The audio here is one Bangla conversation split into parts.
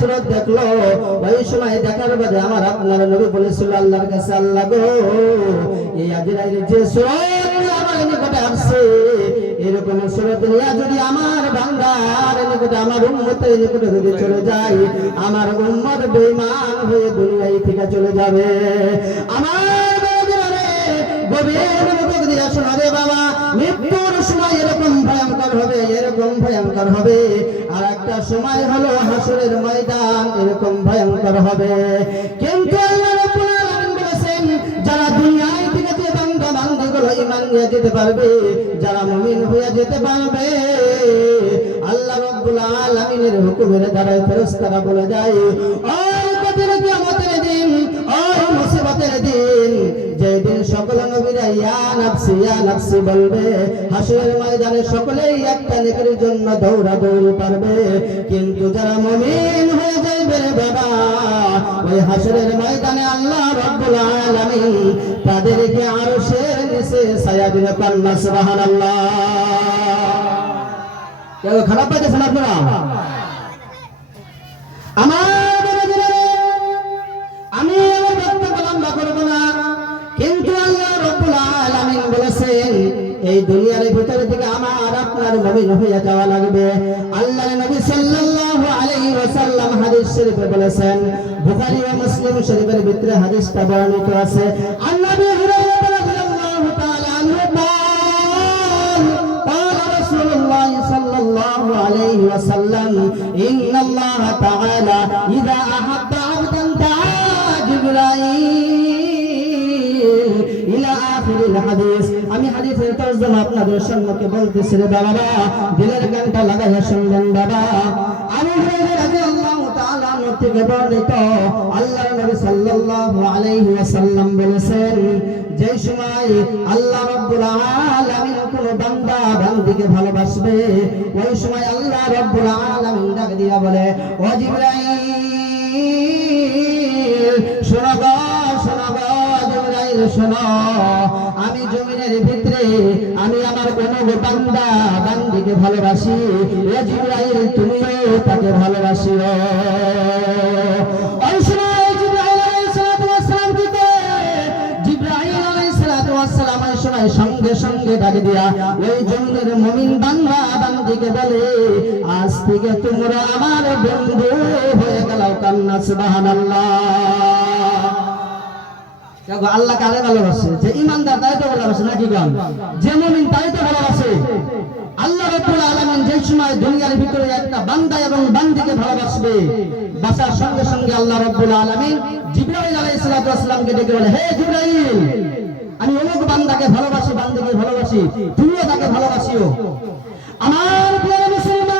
সুরত দেখলো, ওই সময় দেখার বাদে আমার আপনার নবী বলেছিল আল্লাহর কাছে, আল্লাহ গো, এই আজরাইলের যে সুরত আমার নিকটে আসছে, এরকম সুরত নিয়ে যদি আমার বান্দার নিকটে, আমার উম্মতের নিকটে যদি চলে যায়, আমার উম্মত বেঈমান হয়ে দুনিয়া থেকে চলে যাবে। আমার গভীর মনোযোগ দিয়ে শোনা রে বাবা, মৃত্যুর সময় এরকম ভয়ঙ্কর হবে, এরকম ভয়ঙ্কর হবে। আর একটা সময় হলো হাসরের ময়দান, এরকম ভয়ঙ্কর হবে। কিন্তু আল্লাহ রাব্বুল আলামিন বলেছেন, যারা দুনিয়ায় থেকে যে বান্দা বান্দীগুলো ঈমান নিয়ে যেতে পারবে, যারা মুমিন হয়ে যেতে পারবে, আল্লাহ রাব্বুল আলামিনের হুকুমের দ্বারা ফেরেশতারা বলে যায়, ওই কঠিন কিয়ামতের দিন, ওই মুসিবতের দিন, যেদিন সকল নবীরা ইয়া নাফসি বলবে, হাসরের ময়দানে সকলেই একটা নেকির জন্য দৌড়াদৌড়ি পারবে। কিন্তু যারা মুমিন হয়ে যাবে বাবা, ওই হাসরের ময়দানে আল্লাহ রাব্বুল আলামিন তাদেরকে আরশের নিচে ছায়া দিবে। পান্না সুবহানাল্লাহ। কেউ খারাপ পাইতেছেন আপনারা? আমি আমার বক্তব্য লম্বা করব না, কিন্তু আল্লাহ রাব্বুল আলামিন বলেছেন, এই দুনিয়ার ভিতর থেকে আমার আপনার মুমিন হয়ে যাওয়া লাগবে। আল্লাহর নবী সাল্লাল্লাহু আলাইহি ওয়াসাল্লাম হাদিস শরীফে বলেছেন, বুখারী ও মুসলিম শরীফের ভিতরে হাদিসটা বর্ণিত আছে, আল্লাহু রাদিয়াল্লাহু তাআলা আনহু قال رسول الله صلى الله عليه وسلم إن الله تعالى إذا أحب عبدا دعا جبرائيل إلى آخر الحديث। আমি হাদিসের তরজমা আপনাদের সম্মুখে বলতেছি রে বাবা, দিলের গানটা লাগাইয়া শুনবেন বাবা। আবু হুরায়রা রাদিয়াল্লাহু তাআলা আনহু থেকে বর্ণিত, আল্লাহর নবী সাল্লাল্লাহু আলাইহি ওয়াসাল্লাম বলেছেন, যে সময় আল্লাহ রাব্বুল আলামিন কোন বান্দা বান্দীকে ভালোবাসবে, ওই সময় আল্লাহ রাব্বুল আলামিন ডাক দিয়া বলে, ও জিবরাইল শোনো গো, শোনো গো জিবরাইল শোনো, আমি জমিনের ভিতরে আমি আমার কোন বান্দা বান্দীকে ভালোবাসি, ও জিবরাইল তুমিও তাকে ভালোবাসিও। ওই সময় জিবরাইল আলাইহিস সালাতু ওয়াস সালাম কি করে? জিবরাইল আলাইহিস সালাতু ওয়াস সালাম এই সময় সঙ্গে সঙ্গে ডাক দিয়া ওই জমিনের মুমিন বান্দা বান্দীকে বলে, আজ থেকে তোমরা আমার বন্ধু হয়ে গেল। কান্না সুবহানাল্লাহ। আল্লাহ কারে ভালোবাসে? যে ইমানদার তাই তো ভালোবাসে, নাকি গান? যে মুমিন তাই তো ভালোবাসে। আল্লাহ রাব্বুল আলামিন যে সময় দুনিয়ার ভিতরে একটা বান্দা এবং বান্দীকে ভালোবাসবে, বাসার সঙ্গে সঙ্গে আল্লাহ রাব্বুল আলামিন জিবরাইল আলাইহিস সালাতু ওয়াস সালামকে ডেকে বলে, হে জিবরাইল, আমি অমুক বান্দাকে ভালোবাসি, বান্দীকে ভালোবাসি, তুমিও তাকে ভালোবাসিও। আমার প্রিয় মুসলমান,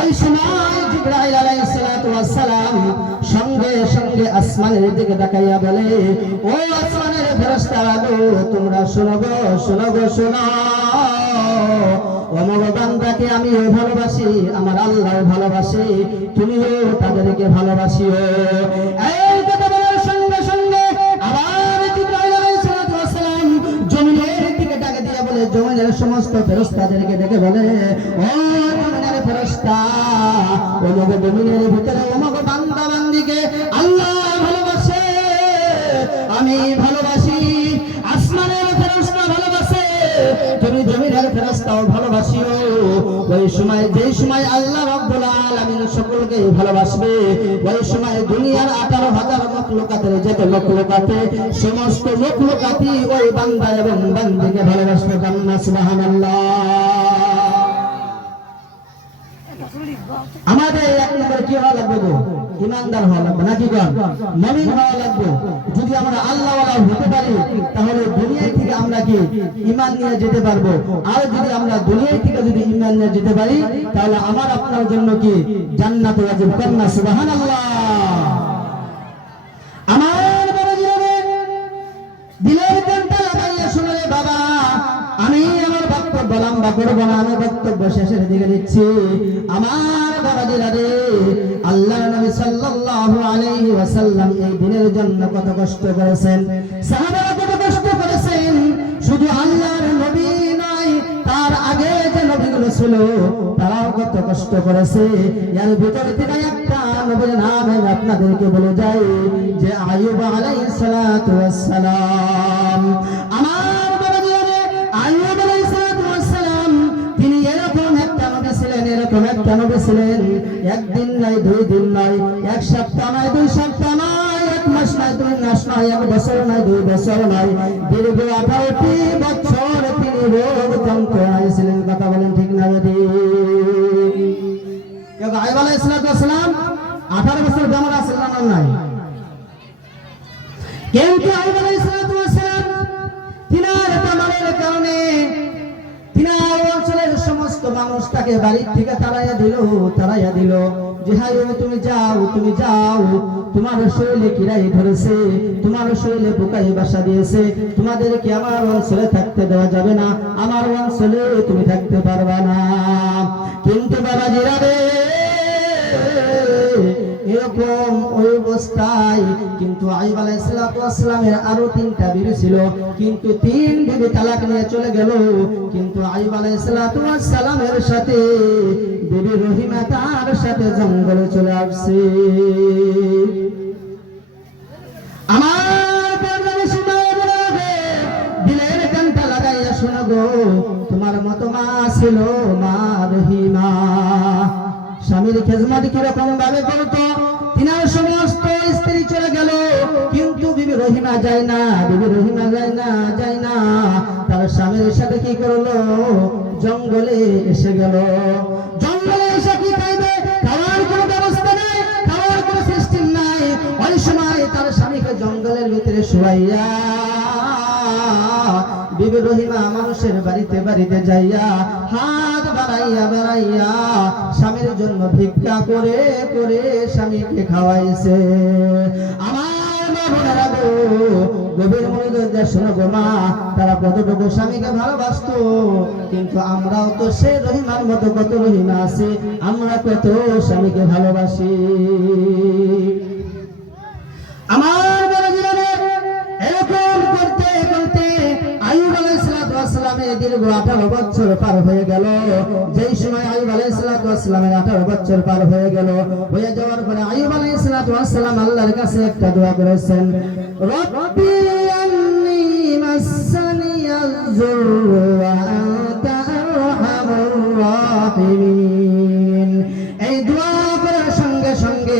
ওই সময় জিবরাইল আলাইহিস সালাতু ওয়াস সালাম সঙ্গে সঙ্গে আসমানের দিকে তাকাইয়া বলে, ও আসমানের ফেরেশতারা গো, তোমরা শোনো গো, শোনো গো, শোনো, অমুক বান্দাকে আমিও ভালোবাসি, আমার আল্লাহ ভালোবাসে, তুমিও তাদেরকে ভালোবাসিও। এই কথা বলার সঙ্গে সঙ্গে আবার জিবরাইল আলাইহিস সালাতু ওয়াস সালাম জমিনের দিকে ডাকে দিয়ে বলে, জমিনের সমস্ত ফেরেশতাদেরকে ডেকে বলে, ও জমিনের ফেরেশতা, অমুক জমিনের ভিতরে অমুক বান্দা বান্দীকে আল্লাহ ভালোবাসে, আমি ভালোবাসি, আসমানের ফেরেশতা ভালোবাসে, তুমি জমিনের ফেরেশতাও ভালোবাসিও। ওই সময় যে সময় আল্লাহ রাব্বুল আলামিন সকলকে ভালোবাসবে, ওই সময় দুনিয়ার 18,000 মখলুকাতের যত মখলুকাতে সমস্ত মখলুকাতই ওই বান্দা এবং বান্দীকে ভালোবাসবে। কান্না সুবহানাল্লাহ। আমাদের এক নম্বর কি হওয়া লাগবে গো? ইমানদার হওয়া লাগবে, নাকি গান? মুমিন হওয়া লাগবে। যদি আমরা আল্লাহওয়ালা হতে পারি, তাহলে দুনিয়া থেকে আমরা কি ঈমান নিয়ে যেতে পারবো। আর যদি আমরা দুনিয়া থেকে যদি ঈমান নিয়ে যেতে পারি, তাহলে আমার আপনার জন্য কি জান্নাত ওয়াজিব। কান্না সুবহানাল্লাহ। আমার বড় জীবনের দিলের কানটা লাগাইয়া শুনে বাবা, আমি আমার বক্তব্য লম্বা করবো না, আমি বক্তব্য শেষের দিকে দিচ্ছি। আমার বাবাজিরা রে, আল্লাহ নবী সাল্লাল্লাহু আলাইহি ওয়াসাল্লাম এই দিনের জন্য কত কষ্ট করেছেন, সাহাবারা কত কষ্ট করেছেন। শুধু আল্লাহর নবী নয়, তার আগে যে নবীগুলো ছিল তারাও কত কষ্ট করেছে। এর ভিতরে থেকে একটা নবীর নাম আমি আপনাদেরকে বলে যাই যে আইয়ুব আলাইহিস সালাতু ওয়াস সালাম। আমার বাবাজিরে আইয়ুব আলাইহিস সালাতু ওয়াস সালাম তিনি এরকম একটা নবী ছিলেন, এরকম একটা নবী ছিলেন, একদিন নাই, 2 দিন নাই, 1 সপ্তাহ নাই, 2 সপ্তাহ নাই, 1 মাস নাই, 2 মাস নাই, 1 বছর নাই, 2 বছর নাই, দীর্ঘ 18টি বছর তিনি রোগ যন্ত্রণায় ছিলেন। কথা বলেন ঠিক না যদি? আইয়ুব আলাইহিস সালাম 18 বছর বেমার ছিলেন না নাই? কিন্তু আইয়ুব আলাইহিস সালাম তিনার বেমারের কারণে তিনার অঞ্চলের সমস্ত মানুষ তাকে বাড়ি থেকে তাড়াইয়া দিল যে হাই তুমি যাও, তুমি যাও, তোমার শরীরে কিরাই ধরেছে, তোমার শরীরে পোকাই বাসা দিয়েছে, তোমাদেরকে আমার অঞ্চলে থাকতে দেওয়া যাবে না, আমার অঞ্চলে তুমি থাকতে পারবা না। কিন্তু বাবাজিরা রে, এরকম ওই অবস্থায় কিন্তু আইয়ুব আলাইহিস সালামের আরো 3টা বিবি ছিল, কিন্তু 3 বিবি তালাক নিয়ে চলে গেল। কিন্তু আইয়ুব আলাইহিস সালামের সাথে বিবি রহিমা তার সাথে জঙ্গলে চলে আসছে। আমার বাবারে শোনো রে, দিলের কানটা লাগাইয়া শোনো গো, তোমার মতো মা ছিল মা রহিমা। স্বামীর খেজমত কিরকম ভাবে করতো, তিনার সমস্ত স্ত্রী চলে গেল, কিন্তু বিবি রহিমা যায় না, বিবি রহিমা যায় না। তার স্বামীর সাথে কি করলো, জঙ্গলে এসে গেল। জঙ্গলে এসে কি খাইবে, খাওয়ার কোনো ব্যবস্থা নাই, খাওয়ার কোনো সিস্টেম নাই। ওই সময় তার স্বামীকে জঙ্গলের ভিতরে শুয়াইয়া বিবি রহিমা মানুষের বাড়িতে যাইয়া হাত বাড়াইয়া স্বামীর জন্য ভিক্ষা করে স্বামীকে খাওয়াইছে। আমার মা বোনেরা গো, গভীর মনোযোগ শোনো গো মা, তারা কতটুকু স্বামীকে ভালোবাসতো। কিন্তু আমরাও তো সে রহিমার মতো কত রহিমা আছে, আমরা কত স্বামীকে ভালোবাসি। আমার এরকম করতে করতে আইয়ুব আলাইহিস সালামের দীর্ঘ 18 বছর পার হয়ে গেল। যেই সময় আইয়ুব আলাইহিস সালামের 18 বছর পার হয়ে গেল, হয়ে যাওয়ার পরে আইয়ুব আলাইহিস সালাম আল্লাহর কাছে একটা দোয়া করেছেন, রব্বি আন্নী মাসানিয়াজ যুররু ওয়া আনতা আরহামুর রাহিমিন। এই দোয়া করার সঙ্গে সঙ্গে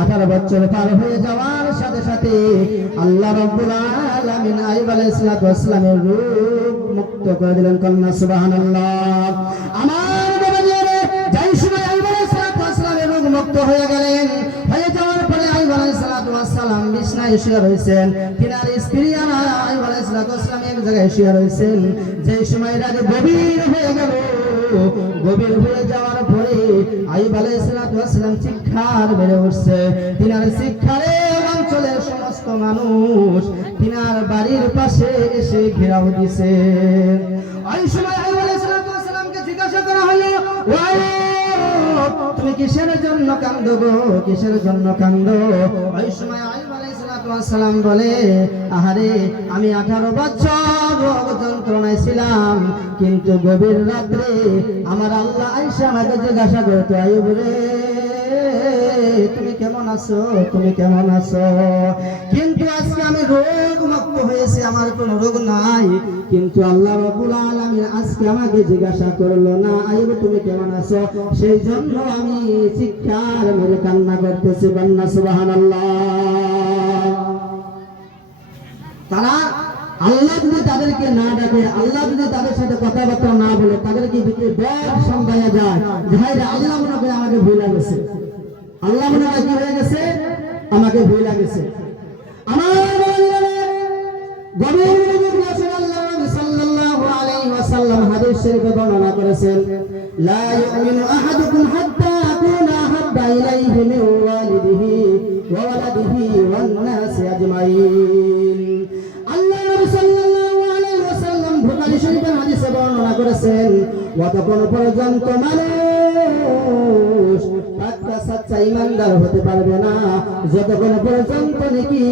18 বছর পার হয়ে যাওয়ার সাথে সাথে আল্লাহ রাব্বুল আলামিন আইয়ুব আলাইহিস সালামের রূহ মুক্ত করে দিলেন। কন্যা সুবহানাল্লাহ। আমার বাবাজিরে, যেই সময় আইয়ুব আলাইহিস সালামের রূহ মুক্ত হয়ে গেলেন, হয়ে যাওয়ার পরে আইয়ুব আলাইহিস সালাম বিছানায় শুয়ে রয়েছেন, তিনার স্ত্রী আইয়ুব আলাইহিস সালাম এক জায়গায় শুয়ে রয়েছেন। যেই সময় রাত গভীর হয়ে গেল, গভীর হয়ে যাওয়ার পরে আইয়ুব আলাইহিস সালাম চিৎকার বেড়ে উঠছে। তিনার চিৎকারে অঞ্চলের সমস্ত মানুষ তিনার বাড়ির পাশে এসে ঘেরাও দিছে। ওই সময় আইয়ুব আলাইহিস সালামকে জিজ্ঞাসা করা হলো, তুমি কিসের জন্য কান্দো গো, কিসের জন্য কান্দো? ওই সময় আইয়ুব আলাইহিস সালাম বলে, আহারে আমি 18 বছর রোগ যন্ত্রণায় ছিলাম, কিন্তু গভীর রাত্রে আমার আল্লাহ আয়েশা আমাকে জিজ্ঞাসা করতো, আইয়ুব রে তুমি কেমন আছো, তুমি কেমন আছো? কিন্তু আজকে আমি রোগ মুক্ত হয়েছি, আমার কোনো রোগ নাই, কিন্তু আল্লাহ রাব্বুল আলামিন আজকে আমাকে জিজ্ঞাসা করলো না, আইয়ুব তুমি কেমন আছো, সেই জন্য আমি চিৎকার মেরে কান্না করতেছি। বন্না সুবহানাল্লাহ। তারা আল্লাহ যদি তাদেরকে না ডাকে, আল্লাহ যদি তাদের সাথে কথাবার্তা না বলে, তাদেরকে ভিতরে ডর সন্দেহ যায় যে ভাইরা আল্লাহ মনে করে আমাকে ভুল লাগেছে, আল্লাহ মনে হয় কি হয়ে গেছে, আমাকে ভুল লাগেছে। আমার গভীর মনোযোগ আল্লাহ নবী সাল্লাল্লাহু আলাইহি ওয়াসাল্লাম হাদিস শরীফে বর্ণনা করেছেন, লা ইউমিনু আহাদুকুম হাত্তা আকুনা হাব্বা ইলাইহি মিন ওয়ালিদিহি ওয়া ওয়ালাদিহি ওয়ান নাসি আজমাইন। আল্লাহ নবী সাল্লাল্লাহু আলাইহি ওয়াসাল্লাম বুখারী শরীফের হাদিসে বর্ণনা করেছেন, যতক্ষণ পর্যন্ত মানুষ পাক্কা সচ্চা ঈমানদার হতে পারবে না, যতক্ষণ পর্যন্ত নাকি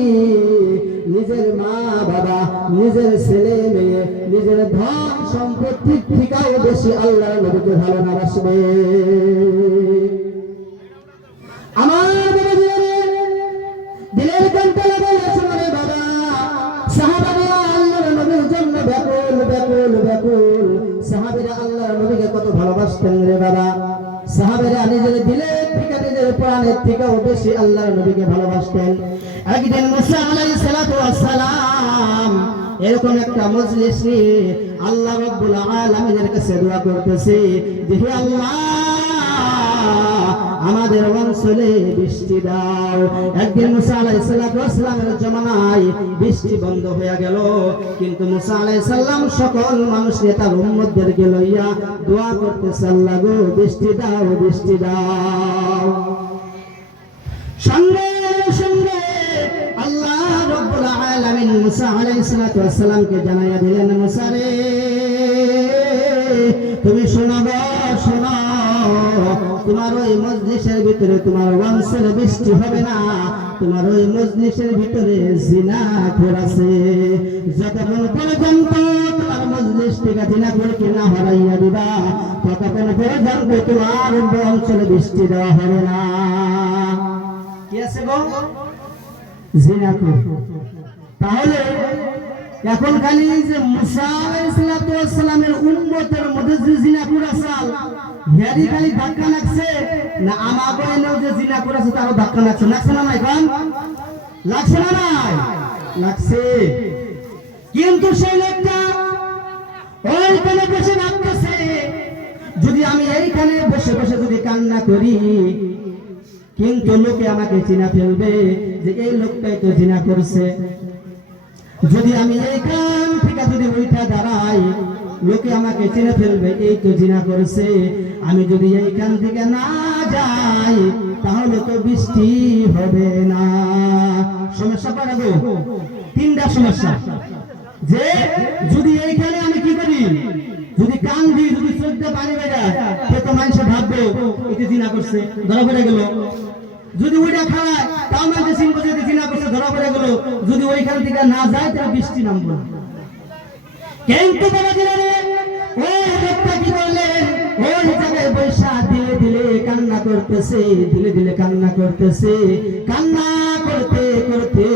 নিজের মা বাবা, নিজের ছেলে মেয়ে, নিজের ধন সম্পত্তির থেকেও বেশি আল্লাহর নবীকে ভালোবাসবে। আমার দিলের কণ্ঠে বলে শোনে বাবা, সাহাবারা আল্লাহর নবীর জন্য ব্যাকুল ব্যাকুল ব্যাকুল। সাহাবীরা আল্লাহর নবীকে কত ভালোবাসতেন রে বাবা। সাহাবীরা নিজের দিলের থেকে, নিজের প্রাণের থেকেও বেশি আল্লাহর নবীকে ভালোবাসতেন। একদিন মুসা আলাইহিস সালাতু ওয়াস সালাম এরকম একটা মজলিস নিয়ে আল্লাহ রাব্বুল আলামিনের কাছে দোয়া করতেছে যে হে আল্লাহ, আমাদের অঞ্চলে বৃষ্টি দাও। একদিন মুসা আলাইহিস সালামের জমানায় বৃষ্টি বন্ধ হয়ে গেল, কিন্তু মুসা আলাইহিস সালাম সকল মানুষকে তার উম্মতদেরকে লইয়া দোয়া করতেছে, আল্লাহ গো বৃষ্টি দাও, বৃষ্টি দাও। সঙ্গে সঙ্গে আল্লাহ রাব্বুল আলামিন মুসা আলাইহিস সালামকে জানাইয়া দিলেন, মুসা রে তুমি শোনো গো, শোনো, তোমার ওই মজলিসের ভিতরে তোমার অঞ্চলে বৃষ্টি হবে না, তোমার ওই মজলিসের ভিতরে জিনাখোর আছে। যতক্ষণ পর্যন্ত তোমার মজলিস থেকে জিনাখোরকে না হারাইয়া দিবা, ততক্ষণ পর্যন্ত তোমার অঞ্চলে বৃষ্টি দেওয়া হবে না। কি আছে গো? জিনাখোর। তাহলে এখন খালি যে মুসা আলাইহিস সালামের উম্মতের মধ্যে যে জিনাখোর আসাল হেরি খালি ধাক্কা লাগছে না, আমাদের এলেও যে জিনাখোর আছে তারও ধাক্কা লাগছে, লাগছে না নাই? কোন লাগছে না নাই? লাগছে। কিন্তু সেই লোকটা ওইখানে বসে ভাবতেছে, যদি আমি এইখানে বসে বসে যদি কান্না করি, কিন্তু লোকে আমাকে চিনা ফেলবে যে এই লোকটাই তো জিনা করছে। যদি আমি এইখান থেকে যদি উঠা দাঁড়াই, লোকে আমাকে চিনে ফেলবে এই তো জিনা করেছে। আমি যদি এইখান থেকে না যাই, তাহলে তো বৃষ্টি হবে না। সমস্যা পাঠাবো তিনটা সমস্যা। যে যদি এইখানে আমি কি করি, যদি কান দিই, যদি চোখটা পানি বেড়ায়, সে তো মানুষ ভাববে এটি জিনা করছে, ধরা পড়ে গেল। যদি ওইটা খায় তাও মানুষ চিনবো যে জিনা করছে, ধরা পড়ে গেল। যদি ওইখান থেকে না যায় তাহলে বৃষ্টি নামবো। কিন্তু ওই লোকটা কি বললেন, ওই জায়গায় বৈশা দিলে দিলে কান্না করতেছে, দিলে দিলে কান্না করতেছে, কান্না করতে করতে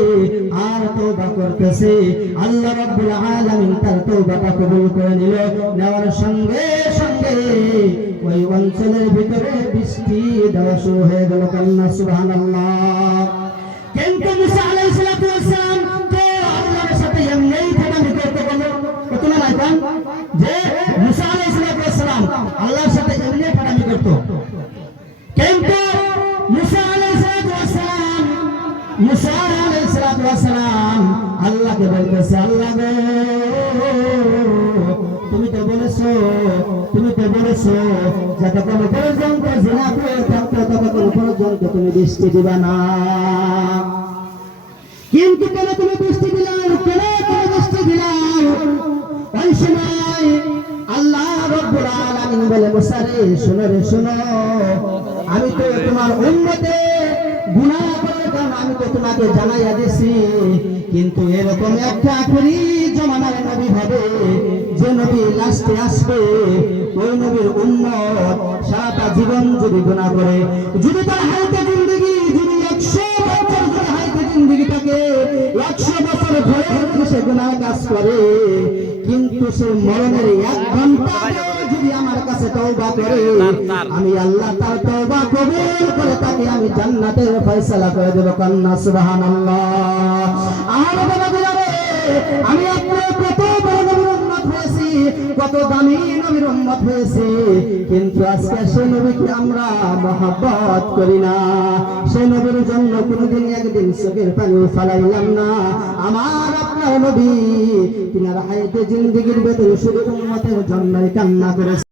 আর তওবা করতেছে। আল্লাহ রাব্বুল আলামিন তার তওবাটা কবুল করে নিল। নেওয়ার সঙ্গে সঙ্গে ওই অঞ্চলের ভিতরে বৃষ্টি দেওয়া শুরু হয়ে গেল। কান্না সুবহানাল্লাহ। কিন্তু মুসা আলাইহিস সালাম তো আল্লাহর সাথে এমনি ঠাটামি করতে বলো, কত না নাই কোন যে মুসা আলাইহিস সালাম আল্লাহর সাথে এমনি ঠাটামি করত। কিন্তু মুসা আলাইহিস সালাম আল্লাহকে বলতেছে, আল্লাহ গো তুমি তো বলেছো যতক্ষণ পর্যন্ত জিনা করে থাকতো ততক্ষণ পর্যন্ত তুমি বৃষ্টি দিবা না। কিন্তু কেন তুমি বৃষ্টি দিলাম, কেন তুমি বৃষ্টি দিলাম? ওই সময় আল্লাহ রাব্বুল আলামিন বলে, মুসা রে শোনো রে শোনো, আমি তো তোমার উম্মতে গুনাহ করে, কারণ আমি তো তোমাকে জানাইয়া দিছি। কিন্তু এরকম একটা আখেরি জমানার নবী হবে, যে নবী লাস্টে আসবে, ওই নবীর উম্মত সারাটা জীবন যদি গুনাহ করে, যদি তার হায়াতে জিন্দেগি যদি 100 বছর যদি হায়াতে জিন্দেগি থাকে, 100 বছর ধরে সে গুনাহ কাজ করে, কিন্তু সে মরণের 1 ঘন্টা যদি আমার কাছে তওবা করে, আমি আল্লাহ তার তওবা কবুল করে তাকে আমি জান্নাতের ফয়সালা করে দেব। কান্না সুবহানাল্লাহ। আর বাবারা রে, আমি আপনার কত বড় নবীর উম্মত হয়েছি, কত দামি নবীর উম্মত হয়েছি, কিন্তু আজকে সেই নবীকে আমরা মহব্বত করি না। সেই নবীর জন্য কোনোদিন একদিন চোখের পানি ফেলাইলাম না। আমার আপনার নবী তিনার হায়াতে জিন্দেগির ভেতরে শুধু উম্মতের জন্যই কান্না করেছে।